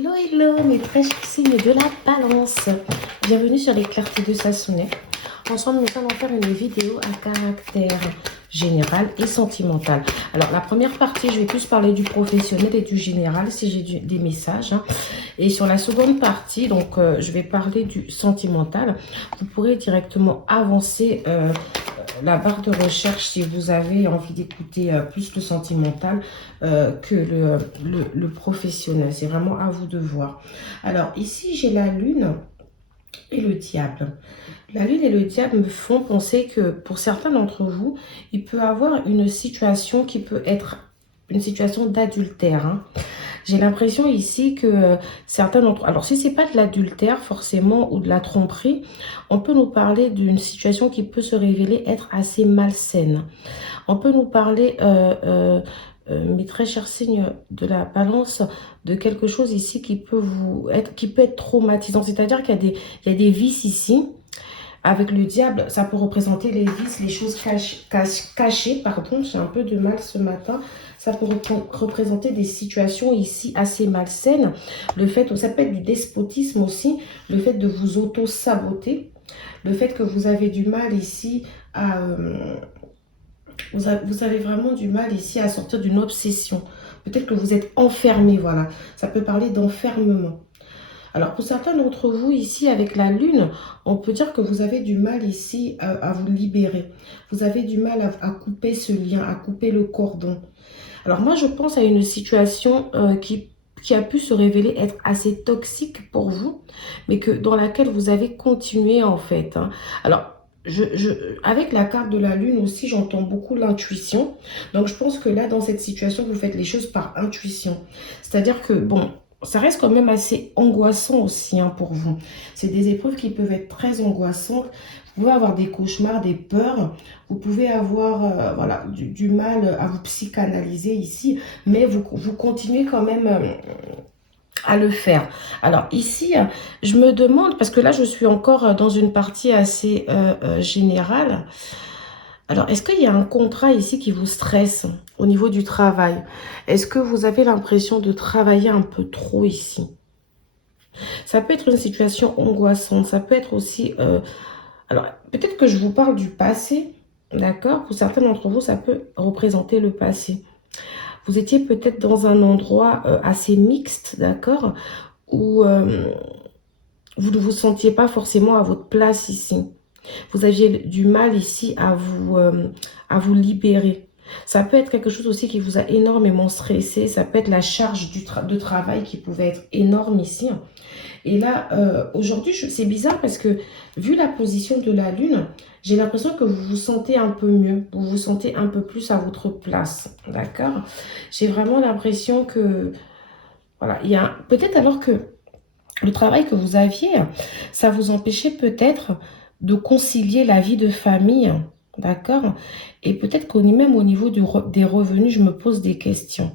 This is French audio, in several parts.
Hello, hello, mes très chers signes de la balance. Bienvenue sur les clartés de Sassonet. Ensemble, nous allons faire une vidéo à caractère général et sentimental. Alors, la première partie, je vais plus parler du professionnel et du général si j'ai des messages. Et sur la seconde partie, donc, je vais parler du sentimental. Vous pourrez directement avancer la barre de recherche si vous avez envie d'écouter plus le sentimental que le professionnel. C'est vraiment à vous de voir. Alors, ici, j'ai la lune et le diable. La lune et le diable me font penser que pour certains d'entre vous, il peut y avoir une situation qui peut être une situation d'adultère. J'ai l'impression ici que certains d'entre... Alors, si ce n'est pas de l'adultère forcément ou de la tromperie, on peut nous parler d'une situation qui peut se révéler être assez malsaine. On peut nous parler, mes très chers signes de la balance, de quelque chose ici qui peut être traumatisant. C'est-à-dire qu'il y a des vices ici. Avec le diable, ça peut représenter les vices, les choses cachées. Pardon, j'ai un peu de mal ce matin. Ça peut représenter des situations ici assez malsaines. Ça peut être du despotisme aussi. Le fait de vous auto-saboter. Le fait que vous avez du mal ici à... vous avez vraiment du mal ici à sortir d'une obsession. Peut-être que vous êtes enfermé, voilà. Ça peut parler d'enfermement. Alors, pour certains d'entre vous, ici, avec la lune, on peut dire que vous avez du mal ici à vous libérer. Vous avez du mal à couper ce lien, à couper le cordon. Alors, moi, je pense à une situation qui a pu se révéler être assez toxique pour vous, mais dans laquelle vous avez continué, en fait. Alors, avec la carte de la lune aussi, j'entends beaucoup l'intuition. Donc, je pense que là, dans cette situation, vous faites les choses par intuition. C'est-à-dire que, bon, ça reste quand même assez angoissant aussi pour vous. C'est des épreuves qui peuvent être très angoissantes. Vous pouvez avoir des cauchemars, des peurs. Vous pouvez avoir voilà, du mal à vous psychanalyser ici. Mais vous continuez quand même à le faire. Alors ici, je me demande, parce que là, je suis encore dans une partie assez générale. Alors, est-ce qu'il y a un contrat ici qui vous stresse au niveau du travail? Est-ce que vous avez l'impression de travailler un peu trop ici? Ça peut être une situation angoissante. Ça peut être aussi... alors, peut-être que je vous parle du passé, d'accord? Pour certains d'entre vous, ça peut représenter le passé. Vous étiez peut-être dans un endroit assez mixte, d'accord? Où vous ne vous sentiez pas forcément à votre place ici. Vous aviez du mal ici à vous libérer. Ça peut être quelque chose aussi qui vous a énormément stressé. Ça peut être la charge de travail qui pouvait être énorme ici. Et là, aujourd'hui, c'est bizarre parce que vu la position de la lune, j'ai l'impression que vous vous sentez un peu mieux. Vous vous sentez un peu plus à votre place. D'accord? J'ai vraiment l'impression que... Voilà, il y a peut-être alors que le travail que vous aviez, ça vous empêchait peut-être de concilier la vie de famille, d'accord? Et peut-être même au niveau des revenus, je me pose des questions.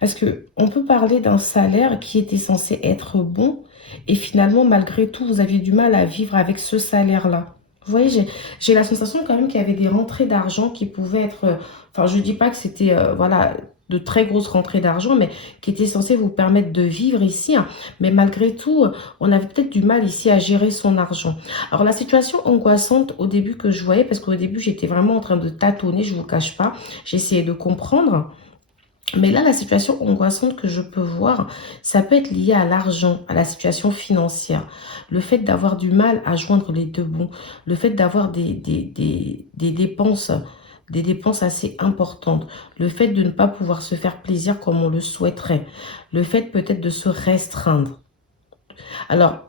Parce que on peut parler d'un salaire qui était censé être bon, et finalement, malgré tout, vous aviez du mal à vivre avec ce salaire-là. Vous voyez, j'ai la sensation quand même qu'il y avait des rentrées d'argent qui pouvaient être... enfin, je ne dis pas que c'était, voilà, de très grosses rentrées d'argent, mais qui étaient censées vous permettre de vivre ici. Mais malgré tout, on avait peut-être du mal ici à gérer son argent. Alors, la situation angoissante au début que je voyais, parce qu'au début, j'étais vraiment en train de tâtonner, je ne vous cache pas. J'essayais de comprendre. Mais là, la situation angoissante que je peux voir, ça peut être lié à l'argent, à la situation financière. Le fait d'avoir du mal à joindre les deux bouts. Le fait d'avoir des dépenses assez importantes. Le fait de ne pas pouvoir se faire plaisir comme on le souhaiterait. Le fait peut-être de se restreindre. Alors,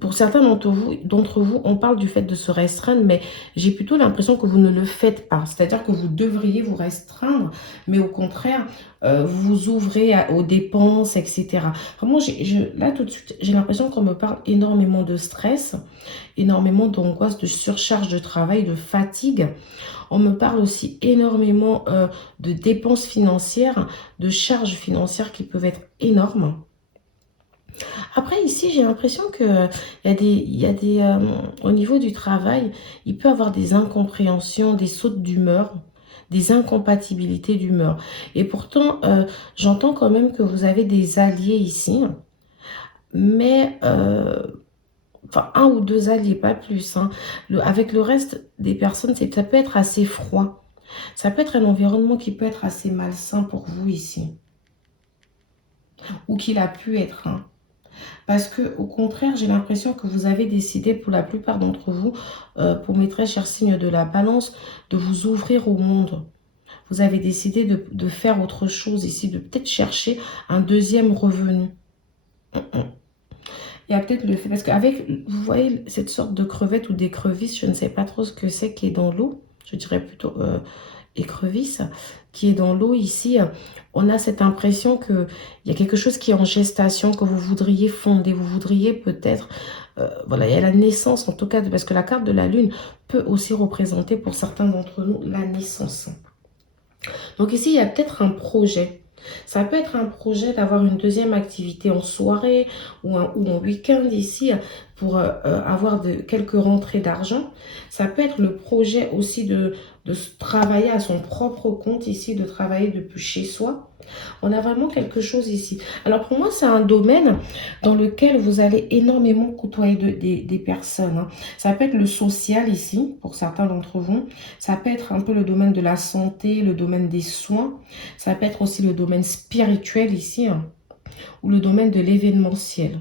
pour certains d'entre vous, on parle du fait de se restreindre, mais j'ai plutôt l'impression que vous ne le faites pas. C'est-à-dire que vous devriez vous restreindre, mais au contraire, vous vous ouvrez aux dépenses, etc. Vraiment, là, tout de suite, j'ai l'impression qu'on me parle énormément de stress, énormément d'angoisse, de surcharge de travail, de fatigue. On me parle aussi énormément de dépenses financières, de charges financières qui peuvent être énormes. Après, ici, j'ai l'impression que au niveau du travail, il peut y avoir des incompréhensions, des sautes d'humeur, des incompatibilités d'humeur. Et pourtant, j'entends quand même que vous avez des alliés ici, mais enfin, un ou deux alliés, pas plus. Hein. Avec le reste des personnes, ça peut être assez froid. Ça peut être un environnement qui peut être assez malsain pour vous ici. Ou qu'il a pu être. Hein. Parce que, au contraire, j'ai l'impression que vous avez décidé, pour la plupart d'entre vous, pour mes très chers signes de la balance, de vous ouvrir au monde. Vous avez décidé de faire autre chose ici, de peut-être chercher un deuxième revenu. Il y a peut-être le fait, parce qu'avec, vous voyez, cette sorte de crevette ou d'écrevisse, je ne sais pas trop ce que c'est qui est dans l'eau. Je dirais plutôt écrevisse, qui est dans l'eau ici. On a cette impression qu'il y a quelque chose qui est en gestation, que vous voudriez fonder. Vous voudriez peut-être, voilà, il y a la naissance en tout cas, parce que la carte de la lune peut aussi représenter pour certains d'entre nous la naissance. Donc ici, il y a peut-être un projet. Ça peut être un projet d'avoir une deuxième activité en soirée ou en week-end ici pour avoir quelques rentrées d'argent. Ça peut être le projet aussi de travailler à son propre compte ici, de travailler depuis chez soi. On a vraiment quelque chose ici. Alors pour moi, c'est un domaine dans lequel vous allez énormément côtoyer des personnes. Hein. Ça peut être le social ici, pour certains d'entre vous. Ça peut être un peu le domaine de la santé, le domaine des soins. Ça peut être aussi le domaine spirituel ici, hein, ou le domaine de l'événementiel.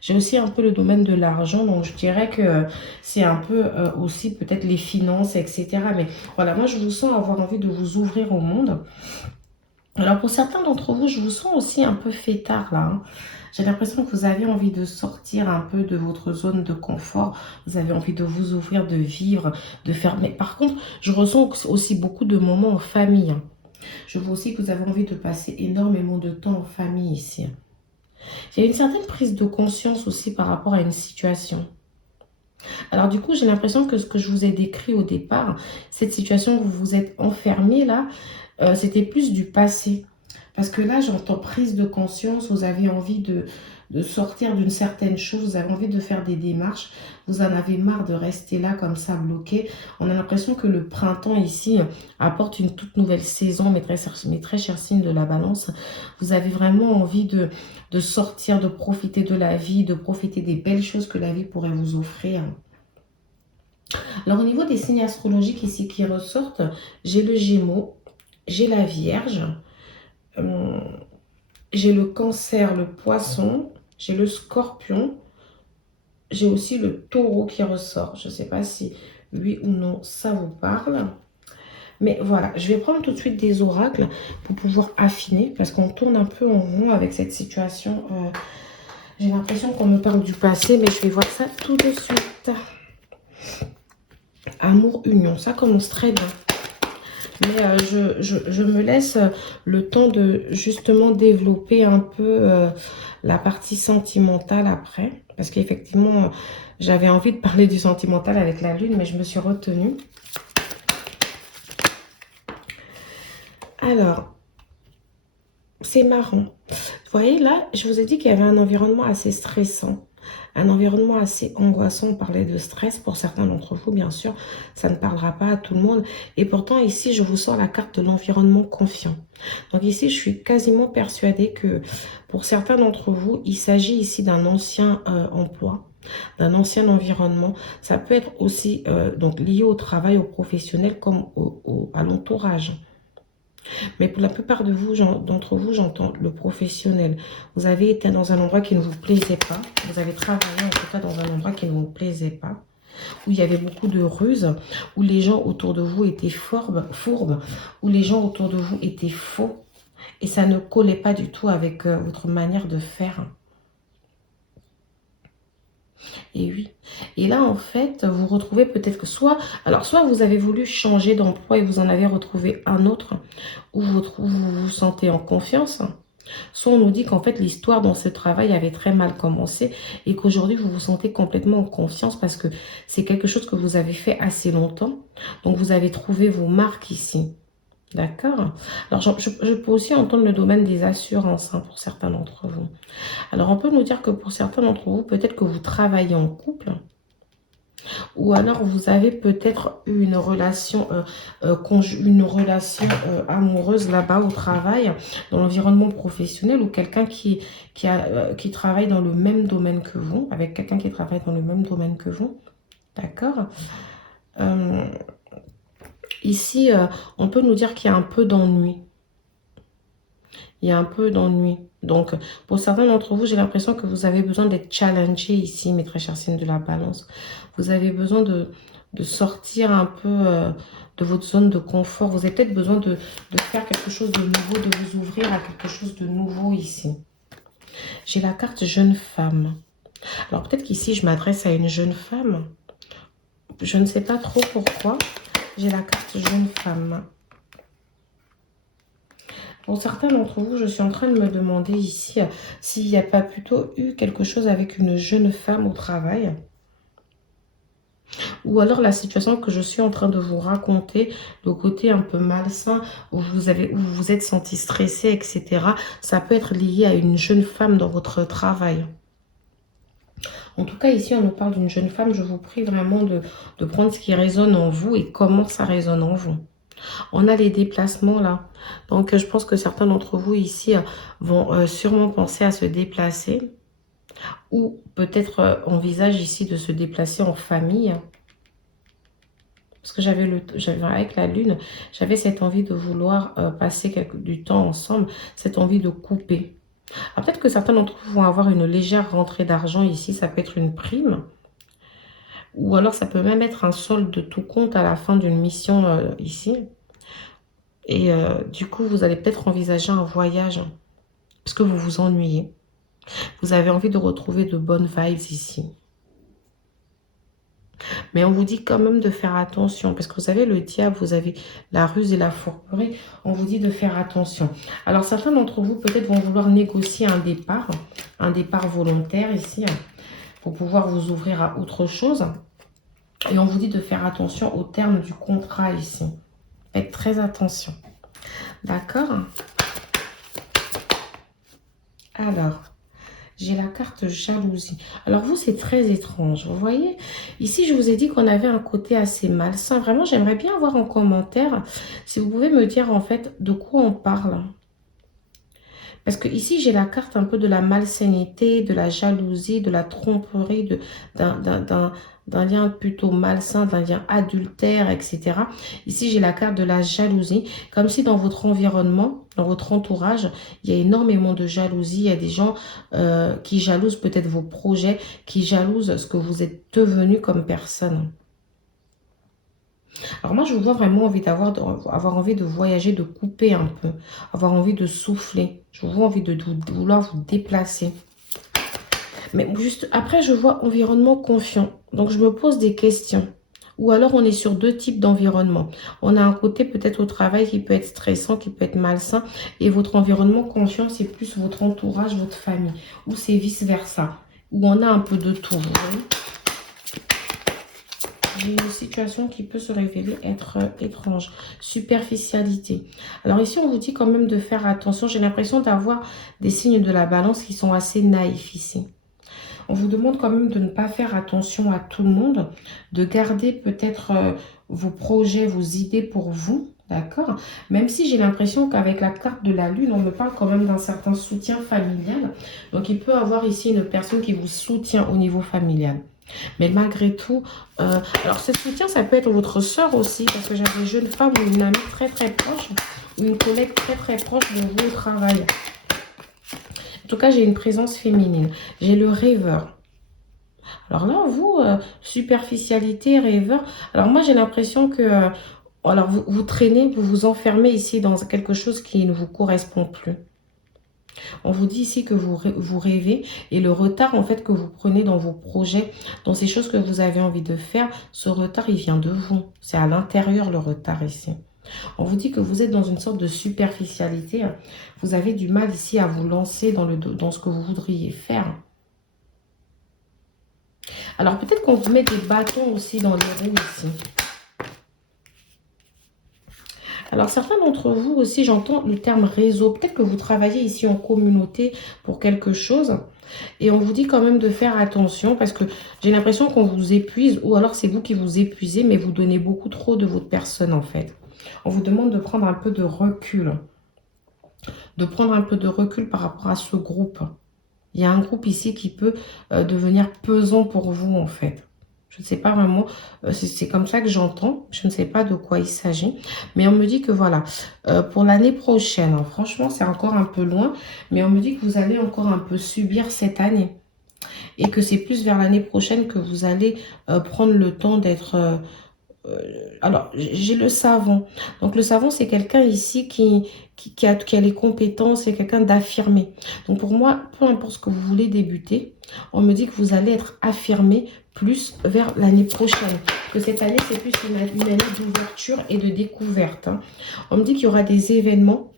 J'ai aussi un peu le domaine de l'argent, donc je dirais que c'est un peu aussi peut-être les finances, etc. Mais voilà, moi je vous sens avoir envie de vous ouvrir au monde. Alors pour certains d'entre vous, je vous sens aussi un peu fêtard là. Hein. J'ai l'impression que vous avez envie de sortir un peu de votre zone de confort. Vous avez envie de vous ouvrir, de vivre, de faire... Mais par contre, je ressens aussi beaucoup de moments en famille. Hein. Je vois aussi que vous avez envie de passer énormément de temps en famille ici. Il y a une certaine prise de conscience aussi par rapport à une situation. Alors du coup, j'ai l'impression que ce que je vous ai décrit au départ, cette situation où vous vous êtes enfermé là, c'était plus du passé. Parce que là, j'entends prise de conscience, vous avez envie de sortir d'une certaine chose, vous avez envie de faire des démarches, vous en avez marre de rester là comme ça bloqué. On a l'impression que le printemps ici apporte une toute nouvelle saison, mes très chers signes de la balance. Vous avez vraiment envie de sortir, de profiter de la vie, de profiter des belles choses que la vie pourrait vous offrir. Alors au niveau des signes astrologiques ici qui ressortent, j'ai le Gémeaux, j'ai la Vierge, j'ai le Cancer, le Poisson, j'ai le Scorpion, j'ai aussi le Taureau qui ressort. Je ne sais pas si oui ou non ça vous parle. Mais voilà, je vais prendre tout de suite des oracles pour pouvoir affiner parce qu'on tourne un peu en rond avec cette situation. J'ai l'impression qu'on me parle du passé, mais je vais voir ça tout de suite. Amour, union, ça commence très bien. Mais je me laisse le temps de justement développer un peu la partie sentimentale après. Parce qu'effectivement, j'avais envie de parler du sentimental avec la lune, mais je me suis retenue. Alors, c'est marrant. Vous voyez, là, je vous ai dit qu'il y avait un environnement assez stressant. Un environnement assez angoissant. On parlait de stress pour certains d'entre vous, bien sûr. Ça ne parlera pas à tout le monde. Et pourtant, ici, je vous sors la carte de l'environnement confiant. Donc ici, je suis quasiment persuadée que pour certains d'entre vous, il s'agit ici d'un ancien emploi, d'un ancien environnement. Ça peut être aussi donc lié au travail, au professionnel, comme à l'entourage. Mais pour la plupart d'entre vous, j'entends le professionnel. Vous avez été dans un endroit qui ne vous plaisait pas. Vous avez travaillé en tout cas dans un endroit qui ne vous plaisait pas. Où il y avait beaucoup de ruses. Où les gens autour de vous étaient fourbes. Où les gens autour de vous étaient faux. Et ça ne collait pas du tout avec votre manière de faire. Et oui. Et là, en fait, vous retrouvez peut-être que soit vous avez voulu changer d'emploi et vous en avez retrouvé un autre où vous vous sentez en confiance. Soit on nous dit qu'en fait, l'histoire dans ce travail avait très mal commencé et qu'aujourd'hui, vous vous sentez complètement en confiance parce que c'est quelque chose que vous avez fait assez longtemps. Donc, vous avez trouvé vos marques ici. D'accord. Alors, je peux aussi entendre le domaine des assurances pour certains d'entre vous. Alors, on peut nous dire que pour certains d'entre vous, peut-être que vous travaillez en couple. Ou alors, vous avez peut-être eu une relation, amoureuse là-bas au travail, dans l'environnement professionnel, ou quelqu'un qui travaille dans le même domaine que vous, avec quelqu'un qui travaille dans le même domaine que vous. D'accord. Euh, Ici, on peut nous dire qu'il y a un peu d'ennui. Il y a un peu d'ennui. Donc, pour certains d'entre vous, j'ai l'impression que vous avez besoin d'être challengé ici, mes très chers signes de la balance. Vous avez besoin de sortir un peu de votre zone de confort. Vous avez peut-être besoin de faire quelque chose de nouveau, de vous ouvrir à quelque chose de nouveau ici. J'ai la carte jeune femme. Alors, peut-être qu'ici, je m'adresse à une jeune femme. Je ne sais pas trop pourquoi. J'ai la carte jeune femme. Pour certains d'entre vous, je suis en train de me demander ici s'il n'y a pas plutôt eu quelque chose avec une jeune femme au travail. Ou alors la situation que je suis en train de vous raconter, le côté un peu malsain, où vous vous êtes senti stressé, etc. Ça peut être lié à une jeune femme dans votre travail. En tout cas, ici, on nous parle d'une jeune femme. Je vous prie vraiment de prendre ce qui résonne en vous et comment ça résonne en vous. On a les déplacements là. Donc, je pense que certains d'entre vous ici vont sûrement penser à se déplacer. Ou peut-être envisagent ici de se déplacer en famille. Parce que j'avais avec la lune, j'avais cette envie de vouloir passer du temps ensemble. Cette envie de couper. Alors, peut-être que certains d'entre vous vont avoir une légère rentrée d'argent ici. Ça peut être une prime. Ou alors, ça peut même être un solde de tout compte à la fin d'une mission ici. Et du coup, vous allez peut-être envisager un voyage parce que vous vous ennuyez. Vous avez envie de retrouver de bonnes vibes ici. Mais on vous dit quand même de faire attention parce que vous savez, le diable, vous avez la ruse et la fourberie. On vous dit de faire attention. Alors, certains d'entre vous peut-être vont vouloir négocier un départ volontaire ici pour pouvoir vous ouvrir à autre chose. Et on vous dit de faire attention au terme du contrat ici. Faites très attention. D'accord? Alors, j'ai la carte jalousie. Alors vous, c'est très étrange. Vous voyez, ici, je vous ai dit qu'on avait un côté assez malsain. Vraiment, j'aimerais bien voir en commentaire si vous pouvez me dire en fait de quoi on parle. Parce que ici, j'ai la carte un peu de la malsainité, de la jalousie, de la tromperie, d'un lien plutôt malsain, d'un lien adultère, etc. Ici, j'ai la carte de la jalousie. Comme si dans votre environnement, dans votre entourage, il y a énormément de jalousie. Il y a des gens qui jalousent peut-être vos projets, qui jalousent ce que vous êtes devenu comme personne. Alors moi, je vous vois vraiment avoir envie de voyager, de couper un peu, avoir envie de souffler. Je vous vois envie de vouloir vous déplacer. Mais juste après, je vois environnement confiant. Donc, je me pose des questions. Ou alors, on est sur deux types d'environnement. On a un côté peut-être au travail qui peut être stressant, qui peut être malsain. Et votre environnement confiant, c'est plus votre entourage, votre famille. Ou c'est vice-versa. Où on a un peu de tout, vous voyez. J'ai une situation qui peut se révéler être étrange. Superficialité. Alors ici, on vous dit quand même de faire attention. J'ai l'impression d'avoir des signes de la balance qui sont assez naïfs ici. On vous demande quand même de ne pas faire attention à tout le monde. De garder peut-être vos projets, vos idées pour vous. D'accord? Même si j'ai l'impression qu'avec la carte de la lune, on me parle quand même d'un certain soutien familial. Donc, il peut y avoir ici une personne qui vous soutient au niveau familial. Mais malgré tout, alors ce soutien, ça peut être votre soeur aussi, parce que j'avais une jeune femme ou une amie très très proche, ou une collègue très très proche de vous au travail. En tout cas, j'ai une présence féminine. J'ai le rêveur. Alors là, vous, superficialité, rêveur. Alors moi, j'ai l'impression que alors vous traînez, vous vous enfermez ici dans quelque chose qui ne vous correspond plus. On vous dit ici que vous rêvez et le retard en fait que vous prenez dans vos projets, dans ces choses que vous avez envie de faire, ce retard il vient de vous. C'est à l'intérieur le retard ici. On vous dit que vous êtes dans une sorte de superficialité. Vous avez du mal ici à vous lancer dans ce que vous voudriez faire. Alors peut-être qu'on vous met des bâtons aussi dans les roues ici. Alors, certains d'entre vous aussi, j'entends le terme réseau. Peut-être que vous travaillez ici en communauté pour quelque chose. Et on vous dit quand même de faire attention parce que j'ai l'impression qu'on vous épuise ou alors c'est vous qui vous épuisez, mais vous donnez beaucoup trop de votre personne en fait. On vous demande de prendre un peu de recul. De prendre un peu de recul par rapport à ce groupe. Il y a un groupe ici qui peut devenir pesant pour vous en fait. Je ne sais pas vraiment, c'est comme ça que j'entends. Je ne sais pas de quoi il s'agit. Mais on me dit que voilà, pour l'année prochaine, hein, franchement, c'est encore un peu loin. Mais on me dit que vous allez encore un peu subir cette année. Et que c'est plus vers l'année prochaine que vous allez prendre le temps d'être... alors, j'ai le savant. Donc, le savant, c'est quelqu'un ici qui a les compétences, c'est quelqu'un d'affirmé. Donc, pour moi, peu importe ce que vous voulez débuter, on me dit que vous allez être affirmé plus vers l'année prochaine. Que cette année, c'est plus une année d'ouverture et de découverte. Hein. On me dit qu'il y aura des événements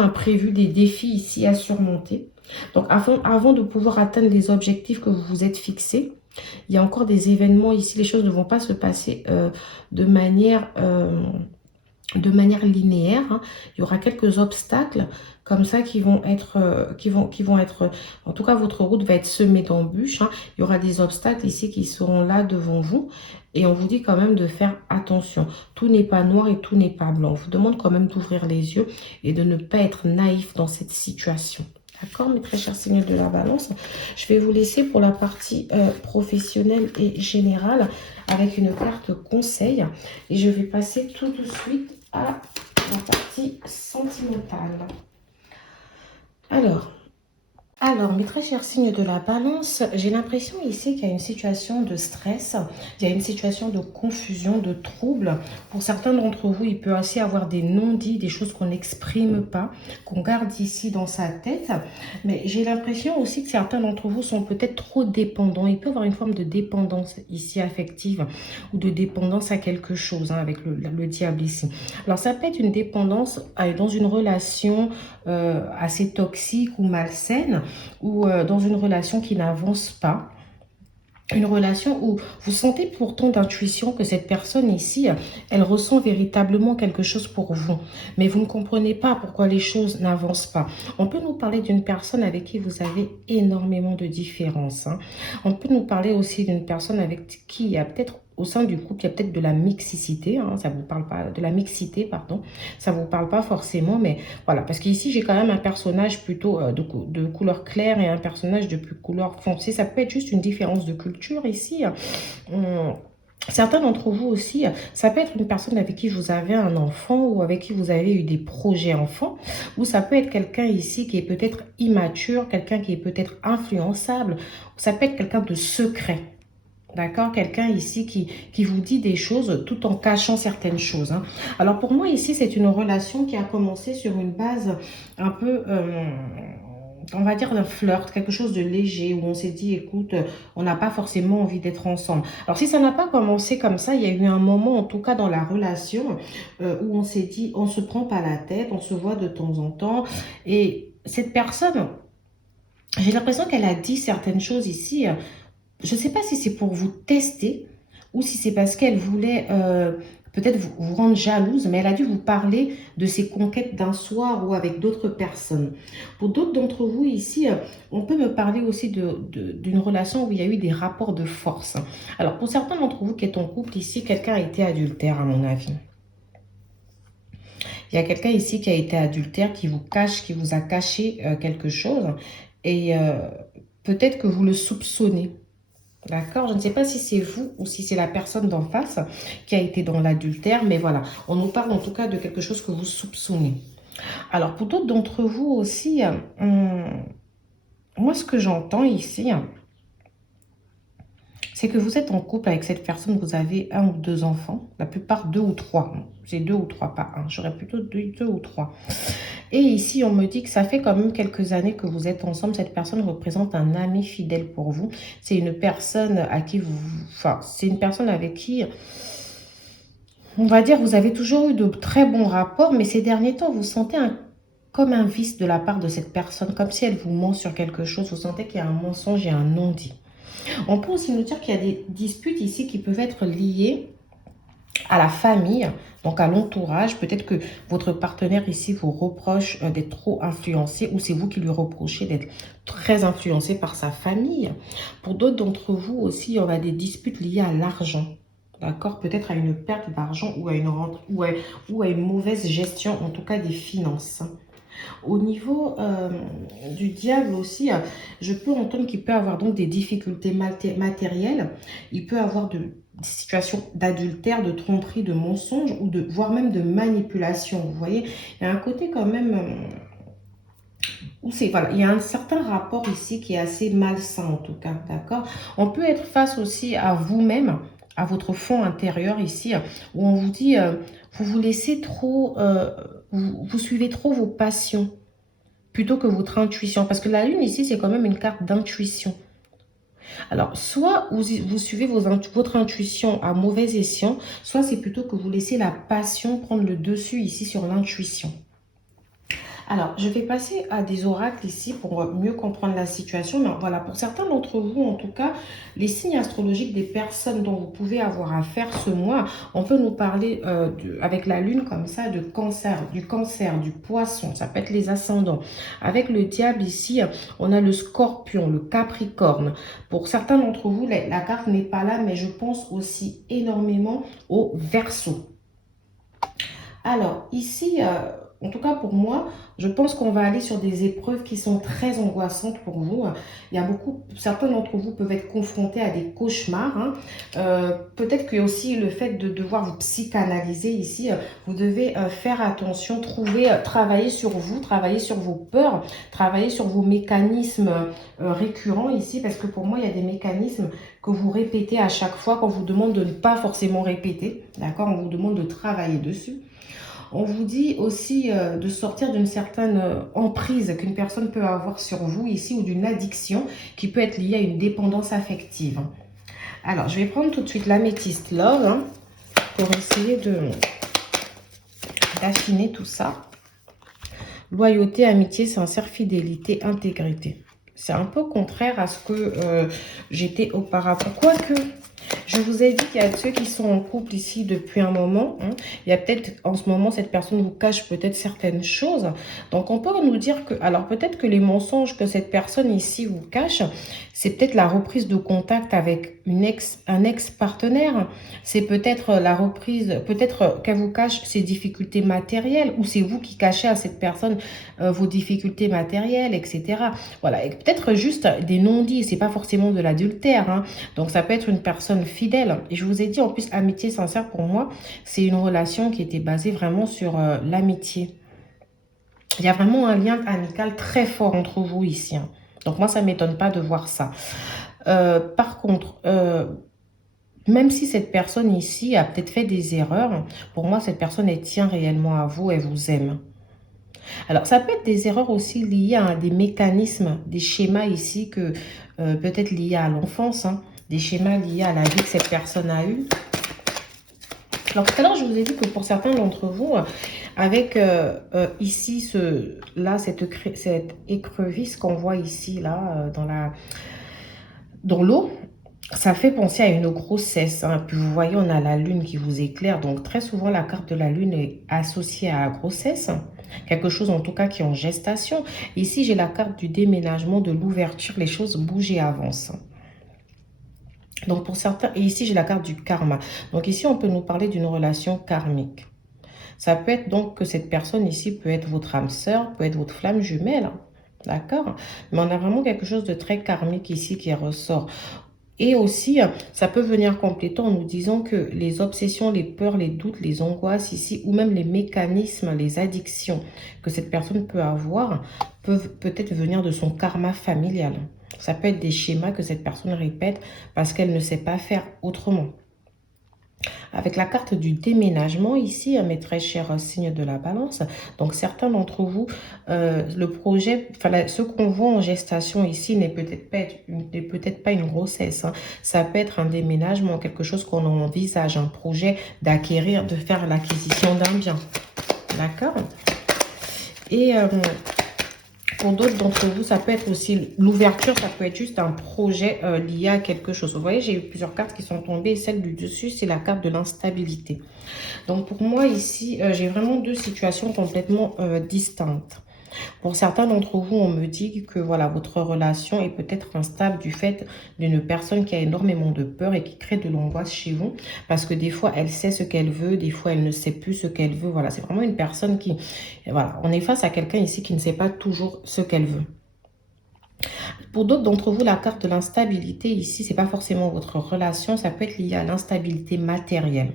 imprévus, des défis ici à surmonter. Donc, avant de pouvoir atteindre les objectifs que vous vous êtes fixés, il y a encore des événements ici. Les choses ne vont pas se passer de manière linéaire. Hein. Il y aura quelques obstacles comme ça qui vont être, en tout cas, votre route va être semée d'embûches. Hein. Il y aura des obstacles ici qui seront là devant vous. Et on vous dit quand même de faire attention. Tout n'est pas noir et tout n'est pas blanc. On vous demande quand même d'ouvrir les yeux et de ne pas être naïf dans cette situation. D'accord, mes très chers signes de la balance. Je vais vous laisser pour la partie professionnelle et générale avec une carte conseil. Et je vais passer tout de suite à la partie sentimentale. Alors, mes très chers signes de la balance, j'ai l'impression ici qu'il y a une situation de stress, il y a une situation de confusion, de trouble. Pour certains d'entre vous, il peut aussi avoir des non-dits, des choses qu'on n'exprime pas, qu'on garde ici dans sa tête. Mais j'ai l'impression aussi que certains d'entre vous sont peut-être trop dépendants. Il peut y avoir une forme de dépendance ici affective ou de dépendance à quelque chose, hein, avec le diable ici. Alors, ça peut être une dépendance dans une relation assez toxique ou malsaine, ou dans une relation qui n'avance pas. Une relation où vous sentez pourtant d'intuition que cette personne ici, elle ressent véritablement quelque chose pour vous. Mais vous ne comprenez pas pourquoi les choses n'avancent pas. On peut nous parler d'une personne avec qui vous avez énormément de différences. Hein. On peut nous parler aussi d'une personne avec qui il y a peut-être au sein du couple, il y a peut-être de la mixicité, hein, ça vous parle pas, de la mixité, pardon, ça vous parle pas forcément, mais voilà, parce qu'ici, j'ai quand même un personnage plutôt de couleur claire et un personnage de plus couleur foncée, ça peut être juste une différence de culture ici. Certains d'entre vous aussi, ça peut être une personne avec qui vous avez un enfant ou avec qui vous avez eu des projets enfants, ou ça peut être quelqu'un ici qui est peut-être immature, quelqu'un qui est peut-être influençable, ou ça peut être quelqu'un de secret. D'accord? Quelqu'un ici qui vous dit des choses tout en cachant certaines choses. Hein. Alors pour moi ici, c'est une relation qui a commencé sur une base un peu, on va dire d'un flirt, quelque chose de léger, où on s'est dit, écoute, on n'a pas forcément envie d'être ensemble. Alors si ça n'a pas commencé comme ça, il y a eu un moment, en tout cas dans la relation, où on s'est dit, on se prend pas la tête, on se voit de temps en temps. Et cette personne, j'ai l'impression qu'elle a dit certaines choses ici. Je ne sais pas si c'est pour vous tester ou si c'est parce qu'elle voulait peut-être vous rendre jalouse, mais elle a dû vous parler de ses conquêtes d'un soir ou avec d'autres personnes. Pour d'autres d'entre vous ici, on peut me parler aussi d'une relation où il y a eu des rapports de force. Alors pour certains d'entre vous qui est en couple ici, quelqu'un a été adultère à mon avis. Il y a quelqu'un ici qui a été adultère, qui vous cache, qui vous a caché quelque chose et peut-être que vous le soupçonnez. D'accord? Je ne sais pas si c'est vous ou si c'est la personne d'en face qui a été dans l'adultère, mais voilà, on nous parle en tout cas de quelque chose que vous soupçonnez. Alors, pour d'autres d'entre vous aussi, moi, ce que j'entends ici, c'est que vous êtes en couple avec cette personne, vous avez un ou deux enfants, la plupart deux ou trois. J'ai deux ou trois, pas un, j'aurais plutôt deux ou trois. Et ici, on me dit que ça fait quand même quelques années que vous êtes ensemble. Cette personne représente un ami fidèle pour vous. C'est une personne à qui vous... Enfin, c'est une personne avec qui, on va dire, vous avez toujours eu de très bons rapports. Mais ces derniers temps, vous sentez comme un vice de la part de cette personne. Comme si elle vous ment sur quelque chose. Vous sentez qu'il y a un mensonge et un non-dit. On peut aussi nous dire qu'il y a des disputes ici qui peuvent être liées à la famille, donc à l'entourage. Peut-être que votre partenaire ici vous reproche d'être trop influencé, ou c'est vous qui lui reprochez d'être très influencé par sa famille. Pour d'autres d'entre vous aussi, il y aura des disputes liées à l'argent. D'accord? Peut-être à une perte d'argent ou à une rentrée, ou à une mauvaise gestion, en tout cas des finances. Au niveau du diable aussi, je peux entendre qu'il peut avoir donc des difficultés matérielles. Il peut avoir des situations d'adultère, de tromperie, de mensonge, ou voire même de manipulation. Vous voyez, il y a un côté quand même où voilà, il y a un certain rapport ici qui est assez malsain en tout cas, d'accord? On peut être face aussi à vous-même, à votre fond intérieur ici, où on vous dit, vous vous laissez trop, vous suivez trop vos passions plutôt que votre intuition. Parce que la lune ici, c'est quand même une carte d'intuition. Alors, soit vous suivez votre intuition à mauvais escient, soit c'est plutôt que vous laissez la passion prendre le dessus ici sur l'intuition. Alors, je vais passer à des oracles ici pour mieux comprendre la situation. Mais voilà, pour certains d'entre vous, en tout cas, les signes astrologiques des personnes dont vous pouvez avoir affaire ce mois, on peut nous parler avec la lune comme ça du cancer, du poisson, ça peut être les ascendants. Avec le diable ici, on a le scorpion, le capricorne. Pour certains d'entre vous, la carte n'est pas là, mais je pense aussi énormément au Verseau. Alors, ici, en tout cas pour moi, je pense qu'on va aller sur des épreuves qui sont très angoissantes pour vous. Il y a certains d'entre vous peuvent être confrontés à des cauchemars. Hein. Peut-être que aussi le fait de devoir vous psychanalyser ici, vous devez faire attention, travailler sur vous, travailler sur vos peurs, travailler sur vos mécanismes récurrents ici, parce que pour moi, il y a des mécanismes que vous répétez à chaque fois qu'on vous demande de ne pas forcément répéter. D'accord? On vous demande de travailler dessus. On vous dit aussi de sortir d'une certaine emprise qu'une personne peut avoir sur vous ici, ou d'une addiction qui peut être liée à une dépendance affective. Alors, je vais prendre tout de suite l'améthyste Love hein, pour essayer d'affiner tout ça. Loyauté, amitié, sincère, fidélité, intégrité. C'est un peu contraire à ce que j'étais auparavant. Quoique, je vous ai dit qu'il y a ceux qui sont en couple ici depuis un moment. Hein. Il y a peut-être, en ce moment, cette personne vous cache peut-être certaines choses. Donc, on peut nous dire que, alors peut-être que les mensonges que cette personne ici vous cache, c'est peut-être la reprise de contact avec un ex-partenaire. C'est peut-être la reprise, peut-être qu'elle vous cache ses difficultés matérielles, ou c'est vous qui cachez à cette personne vos difficultés matérielles, etc. Voilà, et peut-être juste des non-dits, c'est pas forcément de l'adultère. Hein. Donc, ça peut être une personne fidèle. Et je vous ai dit, en plus, amitié sincère, pour moi, c'est une relation qui était basée vraiment sur l'amitié. Il y a vraiment un lien amical très fort entre vous ici. Hein. Donc, moi, ça ne m'étonne pas de voir ça. Par contre, même si cette personne ici a peut-être fait des erreurs, pour moi, cette personne, elle tient réellement à vous, elle vous aime. Alors, ça peut être des erreurs aussi liées à des mécanismes, des schémas ici, que peut-être liés à l'enfance, hein, des schémas liés à la vie que cette personne a eue. Alors, tout à l'heure, je vous ai dit que pour certains d'entre vous, avec ici, cette écrevisse qu'on voit ici, là, dans l'eau, ça fait penser à une grossesse. Hein. Puis vous voyez, on a la lune qui vous éclaire. Donc, très souvent, la carte de la lune est associée à la grossesse. Quelque chose, en tout cas, qui est en gestation. Ici, j'ai la carte du déménagement, de l'ouverture. Les choses bougent et avancent. Donc, pour certains, et ici, j'ai la carte du karma. Donc, ici, on peut nous parler d'une relation karmique. Ça peut être donc que cette personne ici peut être votre âme sœur, peut être votre flamme jumelle. D'accord? Mais on a vraiment quelque chose de très karmique ici qui ressort. Et aussi, ça peut venir compléter en nous disant que les obsessions, les peurs, les doutes, les angoisses ici, ou même les mécanismes, les addictions que cette personne peut avoir, peuvent peut-être venir de son karma familial. Ça peut être des schémas que cette personne répète parce qu'elle ne sait pas faire autrement. Avec la carte du déménagement ici, mes très chers signes de la balance, donc certains d'entre vous, le projet, ce qu'on voit en gestation ici n'est peut-être pas une grossesse. Hein. Ça peut être un déménagement, quelque chose qu'on envisage, un projet d'acquérir, de faire l'acquisition d'un bien. D'accord? Et Pour d'autres d'entre vous, ça peut être aussi l'ouverture, ça peut être juste un projet lié à quelque chose. Vous voyez, j'ai eu plusieurs cartes qui sont tombées et celle du dessus, c'est la carte de l'instabilité. Donc pour moi ici, j'ai vraiment deux situations complètement distinctes. Pour certains d'entre vous, on me dit que voilà, votre relation est peut-être instable du fait d'une personne qui a énormément de peur et qui crée de l'angoisse chez vous. Parce que des fois, elle sait ce qu'elle veut, des fois, elle ne sait plus ce qu'elle veut. Voilà, c'est vraiment une personne qui... Voilà, on est face à quelqu'un ici qui ne sait pas toujours ce qu'elle veut. Pour d'autres d'entre vous, la carte de l'instabilité ici, c'est pas forcément votre relation, ça peut être lié à l'instabilité matérielle.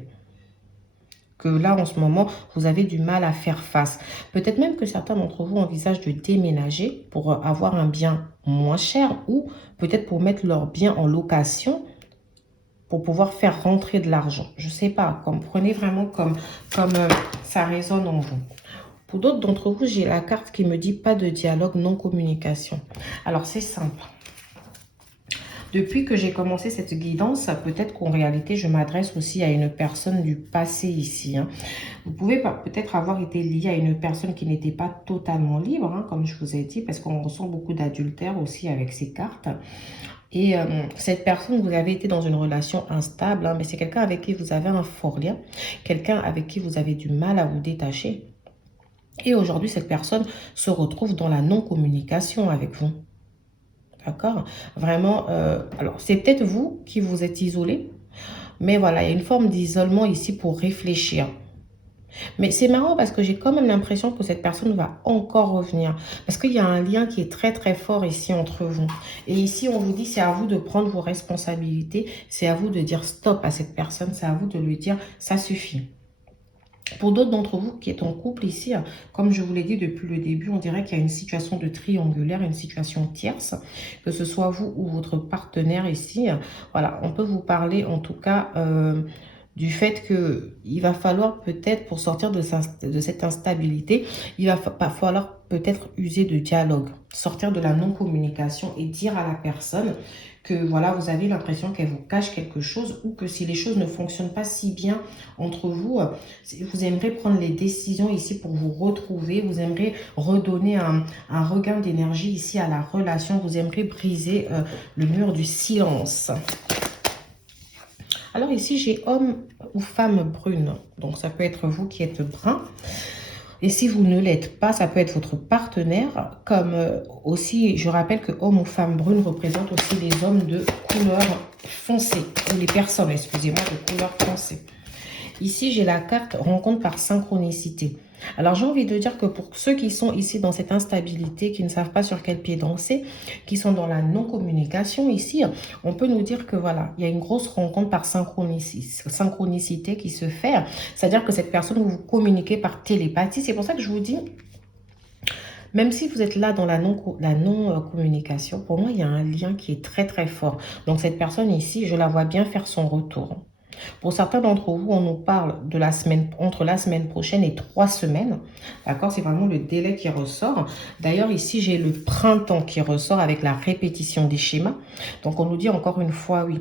Que là, en ce moment, vous avez du mal à faire face. Peut-être même que certains d'entre vous envisagent de déménager pour avoir un bien moins cher ou peut-être pour mettre leur bien en location pour pouvoir faire rentrer de l'argent. Je ne sais pas, prenez vraiment comme ça résonne en vous. Pour d'autres d'entre vous, j'ai la carte qui me dit pas de dialogue, non communication. Alors, c'est simple. Depuis que j'ai commencé cette guidance, peut-être qu'en réalité, je m'adresse aussi à une personne du passé ici. Hein. Vous pouvez peut-être avoir été lié à une personne qui n'était pas totalement libre, hein, comme je vous ai dit, parce qu'on ressent beaucoup d'adultère aussi avec ces cartes. Et cette personne, vous avez été dans une relation instable, hein, mais c'est quelqu'un avec qui vous avez un fort lien, quelqu'un avec qui vous avez du mal à vous détacher. Et aujourd'hui, cette personne se retrouve dans la non-communication avec vous. D'accord? Vraiment, alors c'est peut-être vous qui vous êtes isolé, mais voilà, il y a une forme d'isolement ici pour réfléchir. Mais c'est marrant parce que j'ai quand même l'impression que cette personne va encore revenir. Parce qu'il y a un lien qui est très très fort ici entre vous. Et ici, on vous dit, c'est à vous de prendre vos responsabilités. C'est à vous de dire stop à cette personne. C'est à vous de lui dire, ça suffit. Pour d'autres d'entre vous qui êtes en couple ici, comme je vous l'ai dit depuis le début, on dirait qu'il y a une situation de triangulaire, une situation tierce, que ce soit vous ou votre partenaire ici. Voilà, on peut vous parler en tout cas du fait qu'il va falloir peut-être, pour sortir de cette instabilité, il va falloir peut-être user de dialogue, sortir de la non-communication et dire à la personne que voilà, vous avez l'impression qu'elle vous cache quelque chose ou que si les choses ne fonctionnent pas si bien entre vous, vous aimeriez prendre les décisions ici pour vous retrouver, vous aimeriez redonner un regain d'énergie ici à la relation, vous aimeriez briser le mur du silence. Alors ici, j'ai homme ou femme brune. Donc, ça peut être vous qui êtes brun. Et si vous ne l'êtes pas, ça peut être votre partenaire. Comme aussi, je rappelle que homme ou femme brune représente aussi les hommes de couleur foncée. Ou les personnes, excusez-moi, de couleur foncée. Ici, j'ai la carte rencontre par synchronicité. Alors, j'ai envie de dire que pour ceux qui sont ici dans cette instabilité, qui ne savent pas sur quel pied danser, qui sont dans la non-communication ici, on peut nous dire que voilà, il y a une grosse rencontre par synchronicité qui se fait. C'est-à-dire que cette personne, vous communiquez par télépathie. C'est pour ça que je vous dis, même si vous êtes là dans la non-communication, pour moi, il y a un lien qui est très, très fort. Donc, cette personne ici, je la vois bien faire son retour. Pour certains d'entre vous, on nous parle de la semaine, entre la semaine prochaine et 3 semaines. D'accord? C'est vraiment le délai qui ressort. D'ailleurs, ici, j'ai le printemps qui ressort avec la répétition des schémas. Donc, on nous dit encore une fois, oui,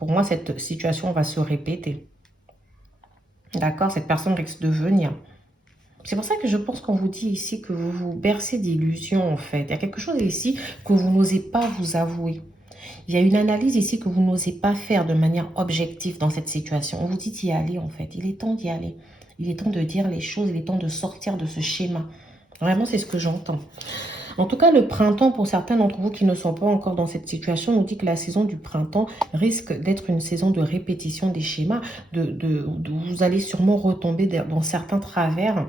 pour moi, cette situation va se répéter. D'accord? Cette personne risque de venir. C'est pour ça que je pense qu'on vous dit ici que vous vous bercez d'illusions, en fait. Il y a quelque chose ici que vous n'osez pas vous avouer. Il y a une analyse ici que vous n'osez pas faire de manière objective dans cette situation. On vous dit d'y aller en fait. Il est temps d'y aller. Il est temps de dire les choses. Il est temps de sortir de ce schéma. Vraiment, c'est ce que j'entends. En tout cas, le printemps, pour certains d'entre vous qui ne sont pas encore dans cette situation, nous dit que la saison du printemps risque d'être une saison de répétition des schémas. Vous allez sûrement retomber dans certains travers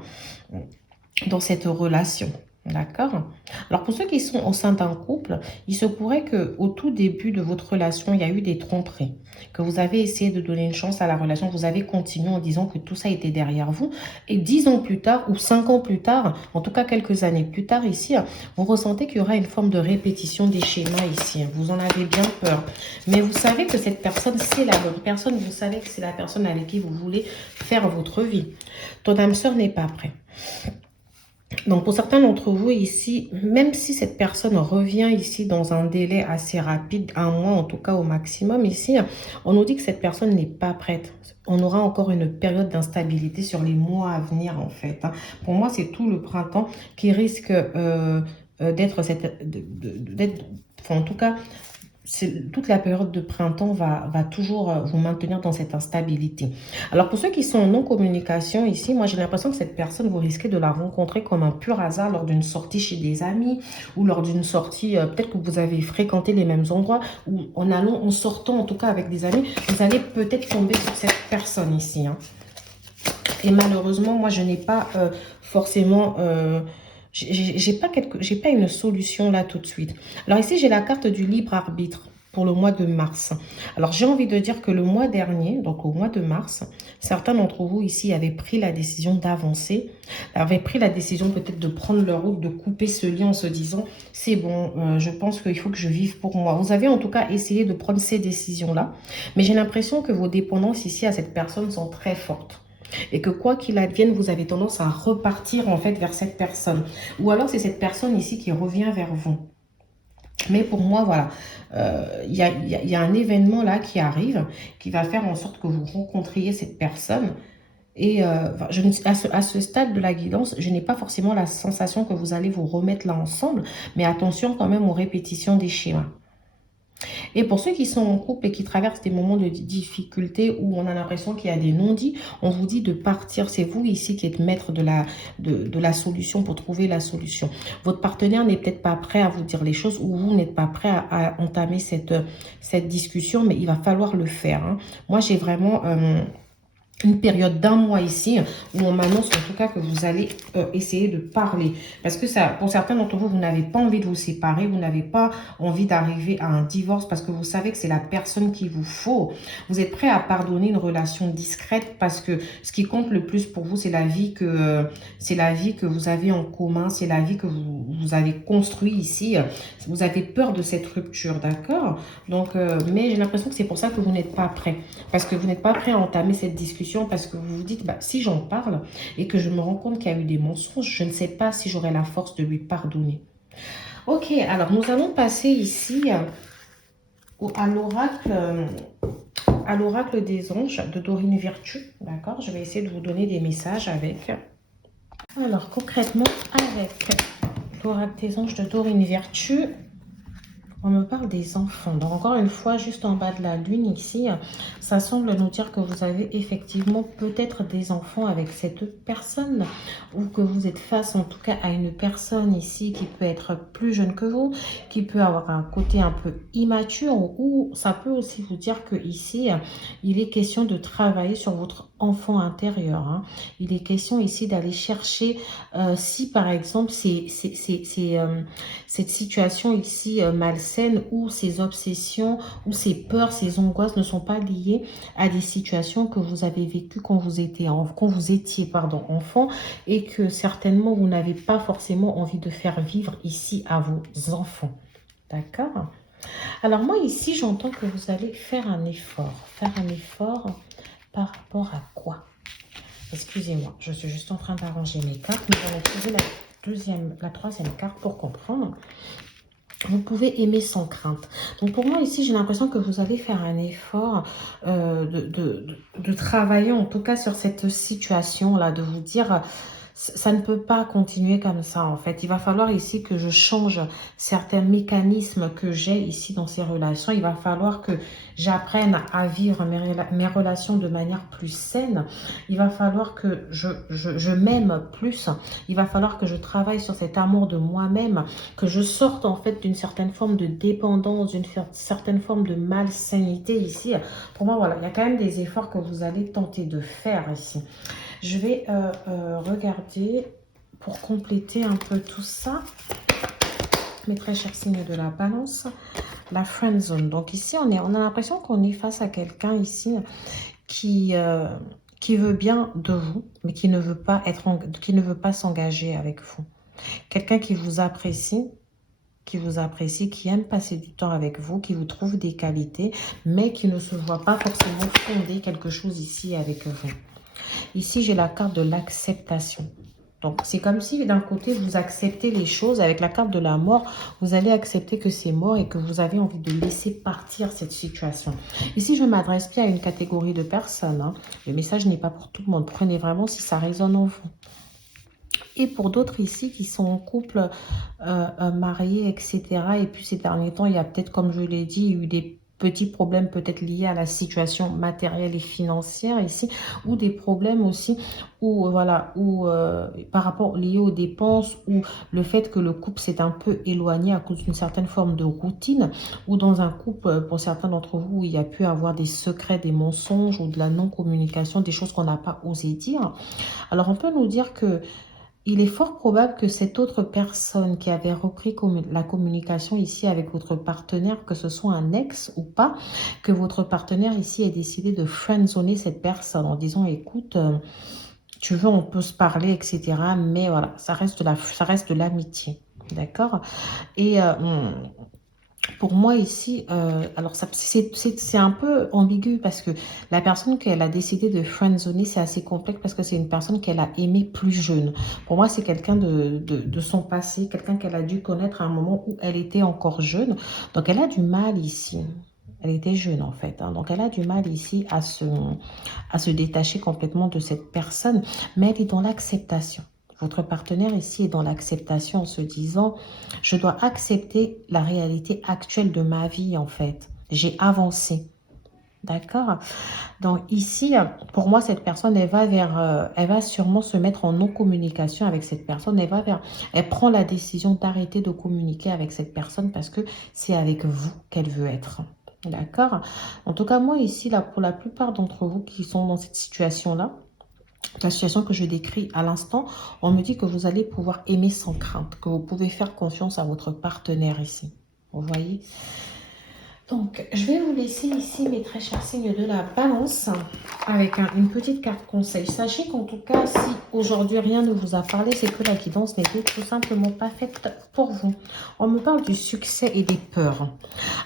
dans cette relation. D'accord? Alors, pour ceux qui sont au sein d'un couple, il se pourrait qu'au tout début de votre relation, il y a eu des tromperies, que vous avez essayé de donner une chance à la relation, vous avez continué en disant que tout ça était derrière vous. Et 10 ans plus tard, ou 5 ans plus tard, en tout cas quelques années plus tard ici, vous ressentez qu'il y aura une forme de répétition des schémas ici. Vous en avez bien peur. Mais vous savez que cette personne, c'est la bonne personne. Vous savez que c'est la personne avec qui vous voulez faire votre vie. Ton âme sœur n'est pas prête. Donc, pour certains d'entre vous ici, même si cette personne revient ici dans un délai assez rapide, 1 mois en tout cas au maximum ici, on nous dit que cette personne n'est pas prête. On aura encore une période d'instabilité sur les mois à venir en fait. Pour moi, c'est tout le printemps qui risque d'être enfin, en tout cas, toute la période de printemps va toujours vous maintenir dans cette instabilité. Alors, pour ceux qui sont en non-communication ici, moi, j'ai l'impression que cette personne, vous risquez de la rencontrer comme un pur hasard lors d'une sortie chez des amis ou lors d'une sortie, peut-être que vous avez fréquenté les mêmes endroits ou en sortant en tout cas avec des amis, vous allez peut-être tomber sur cette personne ici. Hein. Et malheureusement, moi, je n'ai pas forcément... j'ai pas une solution là tout de suite. Alors ici, j'ai la carte du libre arbitre pour le mois de mars. Alors, j'ai envie de dire que le mois dernier, donc au mois de mars, certains d'entre vous ici avaient pris la décision d'avancer, avaient pris la décision peut-être de prendre leur route, de couper ce lien en se disant, c'est bon, je pense qu'il faut que je vive pour moi. Vous avez en tout cas essayé de prendre ces décisions-là, mais j'ai l'impression que vos dépendances ici à cette personne sont très fortes. Et que quoi qu'il advienne, vous avez tendance à repartir en fait vers cette personne. Ou alors c'est cette personne ici qui revient vers vous. Mais pour moi, voilà, il y a un événement là qui arrive, qui va faire en sorte que vous rencontriez cette personne. Et à ce stade de la guidance, je n'ai pas forcément la sensation que vous allez vous remettre là ensemble. Mais attention quand même aux répétitions des schémas. Et pour ceux qui sont en couple et qui traversent des moments de difficulté où on a l'impression qu'il y a des non-dits, on vous dit de partir. C'est vous ici qui êtes maître de la solution pour trouver la solution. Votre partenaire n'est peut-être pas prêt à vous dire les choses ou vous n'êtes pas prêt à entamer cette discussion, mais il va falloir le faire. Hein. Moi, j'ai vraiment... une période d'un mois ici où on m'annonce en tout cas que vous allez essayer de parler. Parce que ça, pour certains d'entre vous, vous n'avez pas envie de vous séparer, vous n'avez pas envie d'arriver à un divorce parce que vous savez que c'est la personne qu'il vous faut. Vous êtes prêt à pardonner une relation discrète parce que ce qui compte le plus pour vous, c'est la vie que vous avez en commun, c'est la vie que vous avez construite ici. Vous avez peur de cette rupture, d'accord? Donc, mais j'ai l'impression que c'est pour ça que vous n'êtes pas prêt. Parce que vous n'êtes pas prêt à entamer cette discussion parce que vous vous dites, bah, si j'en parle et que je me rends compte qu'il y a eu des mensonges, je ne sais pas si j'aurai la force de lui pardonner. Ok, alors nous allons passer ici à l'oracle des anges de Dorine Virtue. D'accord, je vais essayer de vous donner des messages avec. Alors concrètement, avec l'oracle des anges de Dorine Virtue, on me parle des enfants. Donc encore une fois, juste en bas de la lune ici, ça semble nous dire que vous avez effectivement peut-être des enfants avec cette personne ou que vous êtes face en tout cas à une personne ici qui peut être plus jeune que vous, qui peut avoir un côté un peu immature ou ça peut aussi vous dire que ici, il est question de travailler sur votre enfant intérieur. Hein. Il est question ici d'aller chercher si par exemple cette situation ici malsaine ou ces obsessions ou ces peurs, ces angoisses ne sont pas liées à des situations que vous avez vécues quand vous étiez enfant et que certainement vous n'avez pas forcément envie de faire vivre ici à vos enfants. D'accord? Alors moi ici j'entends que vous allez faire un effort. Faire un effort par rapport à quoi? Excusez-moi, je suis juste en train d'arranger mes cartes. Nous allons poser la troisième carte pour comprendre. Vous pouvez aimer sans crainte. Donc pour moi ici, j'ai l'impression que vous allez faire un effort de travailler en tout cas sur cette situation-là, de vous dire... Ça ne peut pas continuer comme ça en fait. Il va falloir ici que je change certains mécanismes que j'ai ici dans ces relations. Il va falloir que j'apprenne à vivre mes relations de manière plus saine. Il va falloir que je m'aime plus. Il va falloir que je travaille sur cet amour de moi-même, que je sorte en fait d'une certaine forme de dépendance, d'une certaine forme de malsainité ici. Pour moi, voilà, il y a quand même des efforts que vous allez tenter de faire ici. Je vais regarder pour compléter un peu tout ça. Mes très chers signes de la balance, la friend zone. Donc ici, on a l'impression qu'on est face à quelqu'un ici qui veut bien de vous, mais qui ne veut pas s'engager avec vous. Quelqu'un qui vous apprécie, qui aime passer du temps avec vous, qui vous trouve des qualités, mais qui ne se voit pas forcément fonder quelque chose ici avec vous. Ici, j'ai la carte de l'acceptation. Donc, c'est comme si d'un côté, vous acceptez les choses. Avec la carte de la mort, vous allez accepter que c'est mort et que vous avez envie de laisser partir cette situation. Ici, je m'adresse bien à une catégorie de personnes. Hein. Le message n'est pas pour tout le monde. Prenez vraiment si ça résonne en vous. Et pour d'autres ici qui sont en couple, mariés, etc. Et puis ces derniers temps, il y a peut-être, comme je l'ai dit, eu des petits problèmes peut-être liés à la situation matérielle et financière ici, ou des problèmes aussi où, voilà, où par rapport liés aux dépenses, ou le fait que le couple s'est un peu éloigné à cause d'une certaine forme de routine, ou dans un couple, pour certains d'entre vous, où il y a pu avoir des secrets, des mensonges ou de la non-communication, des choses qu'on n'a pas osé dire. Alors on peut nous dire que il est fort probable que cette autre personne qui avait repris la communication ici avec votre partenaire, que ce soit un ex ou pas, que votre partenaire ici ait décidé de friendzoner cette personne en disant, écoute, tu veux, on peut se parler, etc. Mais voilà, ça reste de l'amitié. D'accord? Et pour moi ici, alors c'est un peu ambigu parce que la personne qu'elle a décidé de friendzoner, c'est assez complexe parce que c'est une personne qu'elle a aimée plus jeune. Pour moi, c'est quelqu'un de son passé, quelqu'un qu'elle a dû connaître à un moment où elle était encore jeune. Donc, elle a du mal ici. Elle était jeune en fait, hein. Donc, elle a du mal ici à se détacher complètement de cette personne, mais elle est dans l'acceptation. Votre partenaire ici est dans l'acceptation en se disant, je dois accepter la réalité actuelle de ma vie en fait. J'ai avancé. D'accord? Donc ici, pour moi, cette personne, elle va sûrement se mettre en non-communication avec cette personne. Elle prend la décision d'arrêter de communiquer avec cette personne parce que c'est avec vous qu'elle veut être. D'accord? En tout cas, moi ici, là, pour la plupart d'entre vous qui sont dans cette situation-là, la situation que je décris à l'instant, on me dit que vous allez pouvoir aimer sans crainte, que vous pouvez faire confiance à votre partenaire ici. Vous voyez? Donc, je vais vous laisser ici, mes très chers signes de la balance, avec une petite carte conseil. Sachez qu'en tout cas, si aujourd'hui rien ne vous a parlé, c'est que la guidance n'était tout simplement pas faite pour vous. On me parle du succès et des peurs.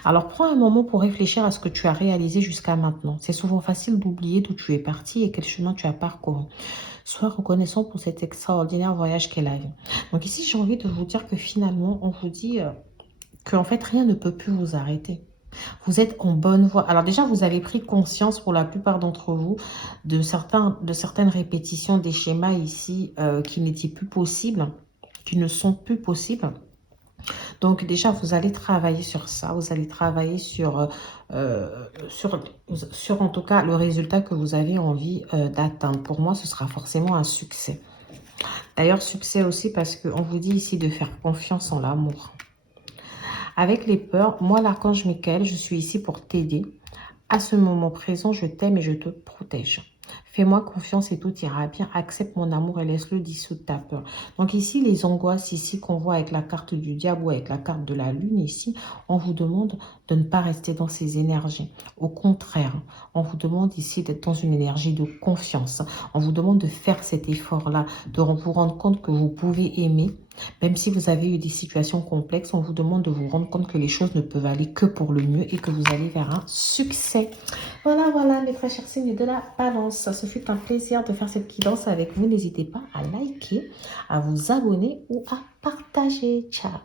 Alors, prends un moment pour réfléchir à ce que tu as réalisé jusqu'à maintenant. C'est souvent facile d'oublier d'où tu es parti et quel chemin tu as parcouru. Sois reconnaissant pour cet extraordinaire voyage qu'est la vie. Donc ici, j'ai envie de vous dire que finalement, on vous dit qu'en fait, rien ne peut plus vous arrêter. Vous êtes en bonne voie. Alors déjà, vous avez pris conscience pour la plupart d'entre vous de certaines répétitions des schémas ici qui n'étaient plus possibles, qui ne sont plus possibles. Donc déjà, vous allez travailler sur ça. Vous allez travailler sur en tout cas le résultat que vous avez envie d'atteindre. Pour moi, ce sera forcément un succès. D'ailleurs, succès aussi parce qu'on vous dit ici de faire confiance en l'amour. Avec les peurs, moi, l'archange Michael, je suis ici pour t'aider. À ce moment présent, je t'aime et je te protège. Fais-moi confiance et tout ira bien. Accepte mon amour et laisse-le dissoudre ta peur. Donc ici, les angoisses ici qu'on voit avec la carte du diable ou avec la carte de la lune ici, on vous demande de ne pas rester dans ces énergies. Au contraire, on vous demande ici d'être dans une énergie de confiance. On vous demande de faire cet effort-là, de vous rendre compte que vous pouvez aimer. Même si vous avez eu des situations complexes, on vous demande de vous rendre compte que les choses ne peuvent aller que pour le mieux et que vous allez vers un succès. Voilà, voilà, mes très chers signes de la balance. Ce fut un plaisir de faire cette guidance avec vous. N'hésitez pas à liker, à vous abonner ou à partager. Ciao!